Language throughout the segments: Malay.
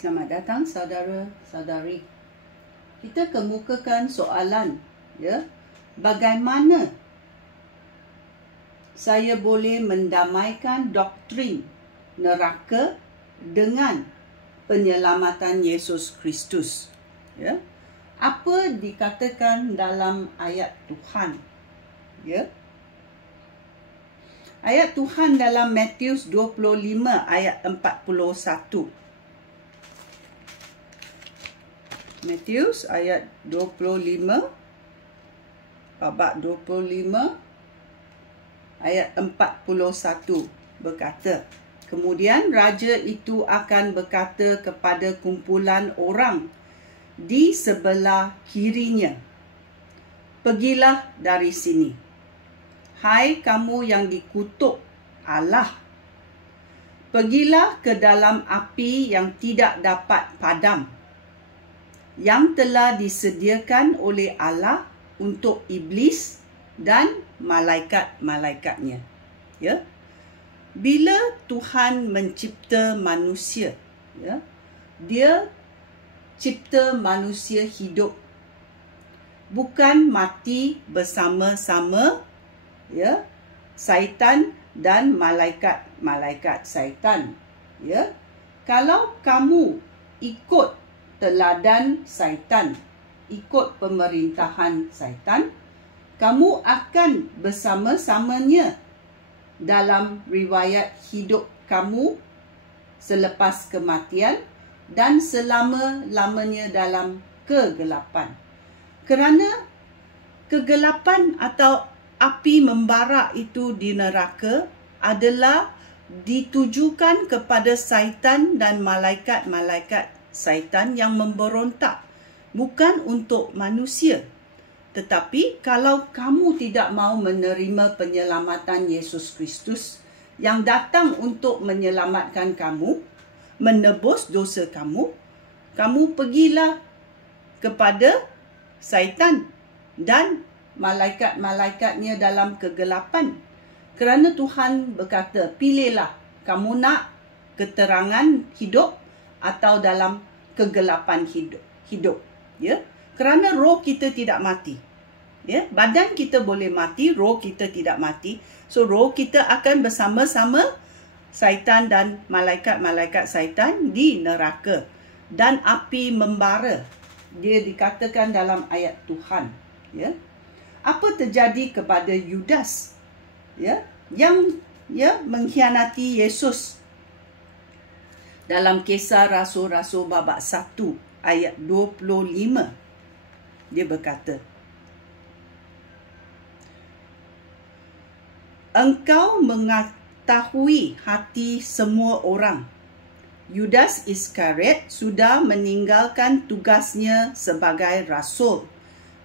Selamat datang saudara-saudari. Kita kemukakan soalan, ya. Bagaimana saya boleh mendamaikan doktrin neraka dengan penyelamatan Yesus Kristus? Ya. Apa dikatakan dalam ayat Tuhan? Ya. Ayat Tuhan dalam Matius 25 ayat 41. Matius ayat 25, babak 25 ayat 41 berkata, kemudian raja itu akan berkata kepada kumpulan orang di sebelah kirinya, pergilah dari sini, hai kamu yang dikutuk Allah, pergilah ke dalam api yang tidak dapat padam, yang telah disediakan oleh Allah untuk iblis dan malaikat-malaikatnya. Ya. Bila Tuhan mencipta manusia, ya, Dia cipta manusia hidup, bukan mati bersama-sama, ya, syaitan dan malaikat-malaikat syaitan. Ya. Kalau kamu ikut teladan syaitan, ikut pemerintahan syaitan, kamu akan bersama-samanya dalam riwayat hidup kamu selepas kematian dan selama-lamanya dalam kegelapan. Kerana kegelapan atau api membara itu di neraka adalah ditujukan kepada syaitan dan malaikat-malaikat syaitan yang memberontak, bukan untuk manusia. Tetapi kalau kamu tidak mau menerima penyelamatan Yesus Kristus yang datang untuk menyelamatkan kamu, menebus dosa kamu, kamu pergilah kepada syaitan dan malaikat-malaikatnya dalam kegelapan. Kerana Tuhan berkata, pilihlah, kamu nak keterangan hidup atau dalam kegelapan hidup, ya. Kerana roh kita tidak mati, ya. Badan kita boleh mati, roh kita tidak mati. So roh kita akan bersama-sama syaitan dan malaikat-malaikat syaitan di neraka dan api membara. Dia dikatakan dalam ayat Tuhan, ya. Apa terjadi kepada Yudas, ya, yang mengkhianati Yesus? Dalam Kisah Rasul-Rasul babak 1 ayat 25, dia berkata, engkau mengetahui hati semua orang. Yudas Iskariot sudah meninggalkan tugasnya sebagai rasul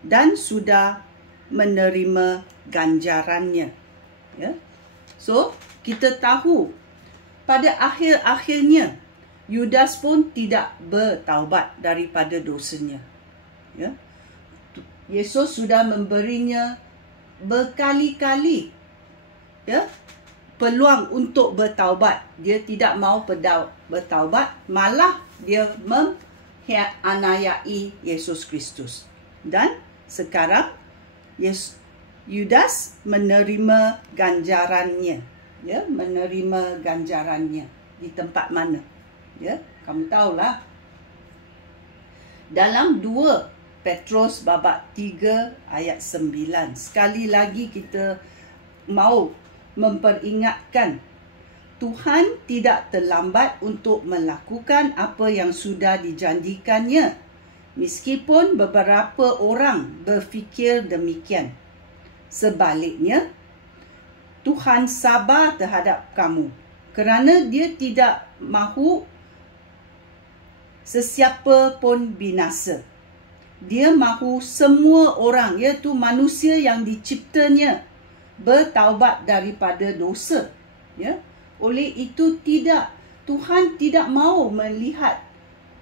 dan sudah menerima ganjarannya. Ya. So, kita tahu pada akhir-akhirnya Yudas pun tidak bertaubat daripada dosanya. Ya. Yesus sudah memberinya berkali-kali, ya, peluang untuk bertaubat. Dia tidak mau bertaubat, malah dia menganiayai Yesus Kristus. Dan sekarang Yudas menerima ganjarannya, ya, menerima ganjarannya di tempat mana? Ya, kamu tahulah. Dalam 2 Petrus babak 3 ayat 9. Sekali lagi kita mau memperingatkan, Tuhan tidak terlambat untuk melakukan apa yang sudah dijanjikannya, meskipun beberapa orang berfikir demikian. Sebaliknya, Tuhan sabar terhadap kamu, kerana Dia tidak mahu sesiapa pun binasa. Dia mahu semua orang, iaitu manusia yang diciptanya, bertaubat daripada dosa. Ya. Oleh itu Tuhan tidak mahu melihat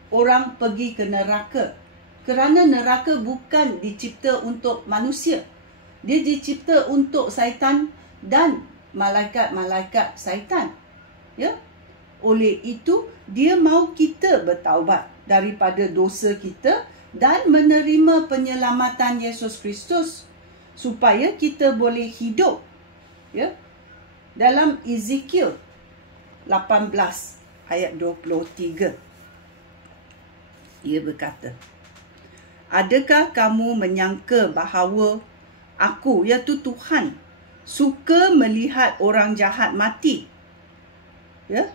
orang pergi ke neraka. Kerana neraka bukan dicipta untuk manusia. Dia dicipta untuk syaitan dan malaikat-malaikat syaitan. Ya. Oleh itu Dia mahu kita bertaubat daripada dosa kita dan menerima penyelamatan Yesus Kristus supaya kita boleh hidup. Ya. Dalam Ezekiel 18 ayat 23. Ia berkata, adakah kamu menyangka bahawa aku, iaitu Tuhan, suka melihat orang jahat mati? Ya,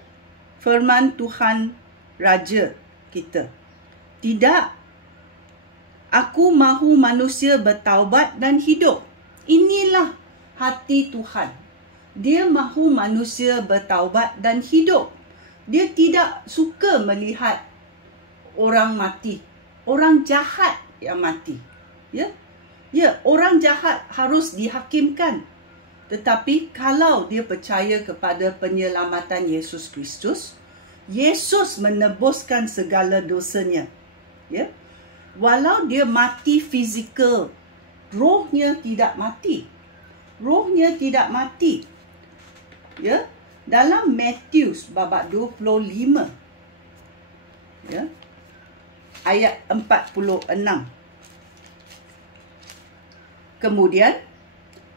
firman Tuhan Raja kita. Tidak. Aku mahu manusia bertaubat dan hidup. Inilah hati Tuhan. Dia mahu manusia bertaubat dan hidup. Dia tidak suka melihat orang mati, orang jahat yang mati. Ya, orang jahat harus dihakimkan. Tetapi kalau dia percaya kepada penyelamatan Yesus Kristus, Yesus menebuskan segala dosanya. Ya, walau dia mati fizikal, rohnya tidak mati. Rohnya tidak mati. Ya, dalam Matius babak 25. Ya. Ayat 46. Kemudian,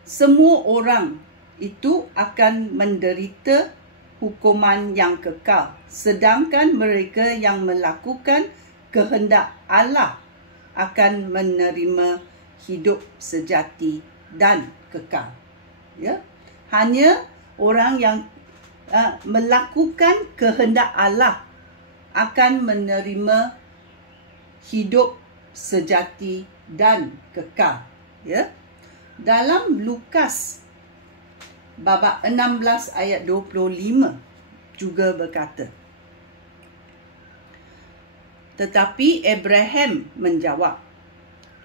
semua orang itu akan menderita hukuman yang kekal. Sedangkan mereka yang melakukan kehendak Allah akan menerima hidup sejati dan kekal. Ya? Hanya orang yang melakukan kehendak Allah akan menerima hidup sejati dan kekal. Ya. Dalam Lukas babak 16 ayat 25 juga berkata, tetapi Abraham menjawab,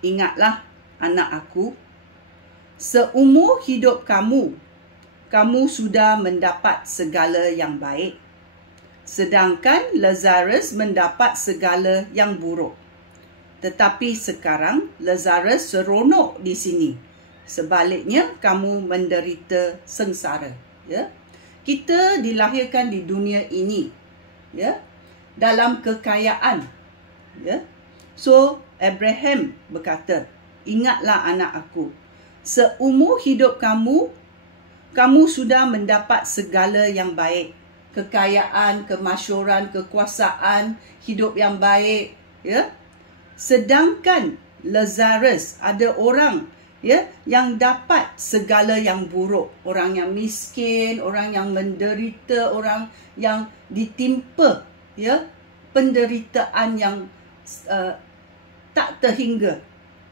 ingatlah anak aku, seumur hidup kamu sudah mendapat segala yang baik, sedangkan Lazarus mendapat segala yang buruk. Tetapi sekarang Lazarus seronok di sini. Sebaliknya kamu menderita sengsara. Ya, kita dilahirkan di dunia ini, ya, dalam kekayaan. Ya, so Abraham berkata, ingatlah anak aku, seumur hidup kamu sudah mendapat segala yang baik, kekayaan, kemasyhuran, kekuasaan, hidup yang baik. Ya. Sedangkan Lazarus, ada orang, ya, yang dapat segala yang buruk, orang yang miskin, orang yang menderita, orang yang ditimpa, ya, penderitaan yang tak terhingga.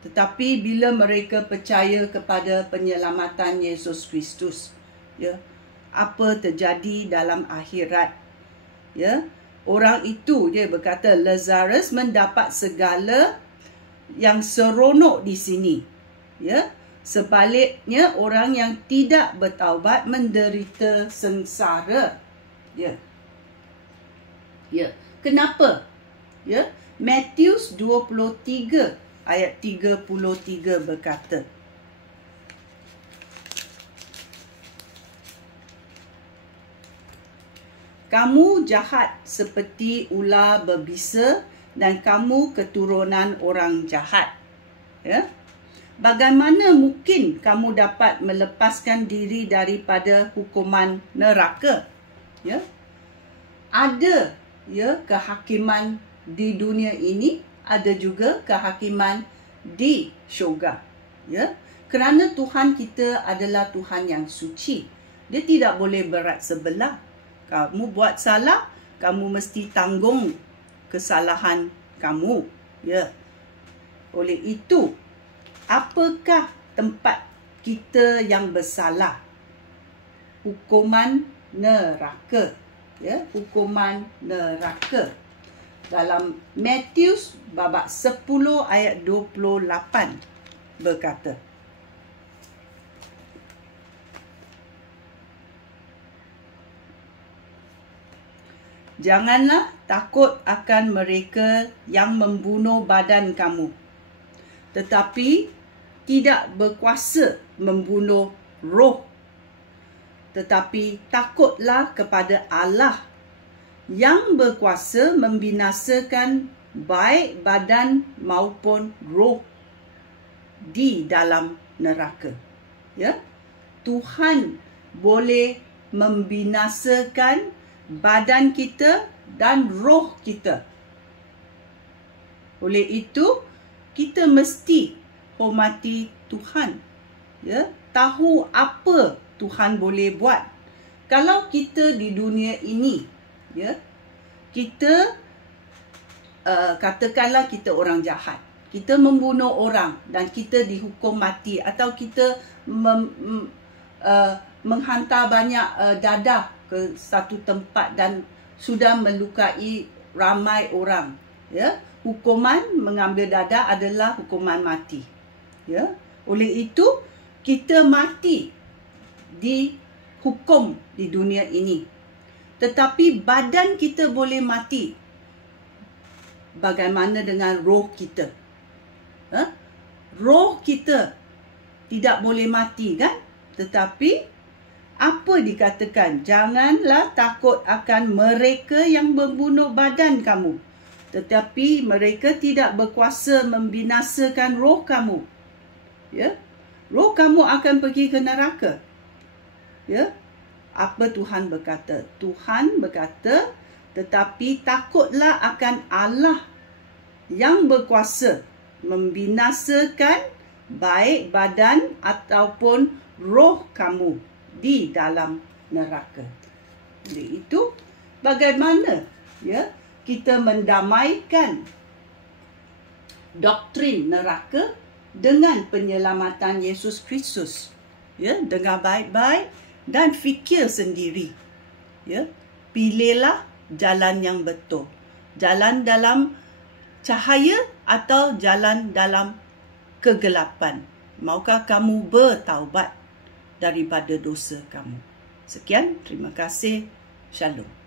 Tetapi bila mereka percaya kepada penyelamatan Yesus Kristus, ya, apa terjadi dalam akhirat? Ya, orang itu, dia berkata, Lazarus mendapat segala yang seronok di sini. Ya, sebaliknya orang yang tidak bertaubat menderita sengsara. Ya. Ya, kenapa? Ya, Matius 23 ayat 33 berkata, kamu jahat seperti ular berbisa dan kamu keturunan orang jahat. Ya? Bagaimana mungkin kamu dapat melepaskan diri daripada hukuman neraka? Ya? Ada, ya, kehakiman di dunia ini, ada juga kehakiman di syurga. Ya? Kerana Tuhan kita adalah Tuhan yang suci. Dia tidak boleh berat sebelah. Kamu buat salah, kamu mesti tanggung kesalahan kamu. Ya. Oleh itu, apakah tempat kita yang bersalah? Hukuman neraka. Ya, hukuman neraka. Dalam Matius babak 10 ayat 28 berkata, janganlah takut akan mereka yang membunuh badan kamu, tetapi tidak berkuasa membunuh roh. Tetapi takutlah kepada Allah yang berkuasa membinasakan baik badan maupun roh di dalam neraka. Ya, Tuhan boleh membinasakan badan kita dan roh kita. Oleh itu, kita mesti hormati Tuhan. Ya, tahu apa Tuhan boleh buat. Kalau kita di dunia ini, ya, kita katakanlah kita orang jahat, kita membunuh orang dan kita dihukum mati, atau kita menghantar banyak dadah ke satu tempat dan sudah melukai ramai orang, ya, hukuman mengambil dadah adalah hukuman mati. Ya, oleh itu kita mati dihukum di dunia ini. Tetapi badan kita boleh mati. Bagaimana dengan roh kita? Roh kita tidak boleh mati, kan? Tetapi apa dikatakan? Janganlah takut akan mereka yang membunuh badan kamu, tetapi mereka tidak berkuasa membinasakan roh kamu. Ya, roh kamu akan pergi ke neraka. Ya, apa Tuhan berkata? Tuhan berkata, tetapi takutlah akan Allah yang berkuasa membinasakan baik badan ataupun roh kamu di dalam neraka. Jadi itu bagaimana, ya, kita mendamaikan doktrin neraka dengan penyelamatan Yesus Kristus. Ya, dengar baik-baik dan fikir sendiri. Ya, pilihlah jalan yang betul. Jalan dalam cahaya atau jalan dalam kegelapan. Maukah kamu bertaubat daripada dosa kamu? Sekian, terima kasih. Shalom.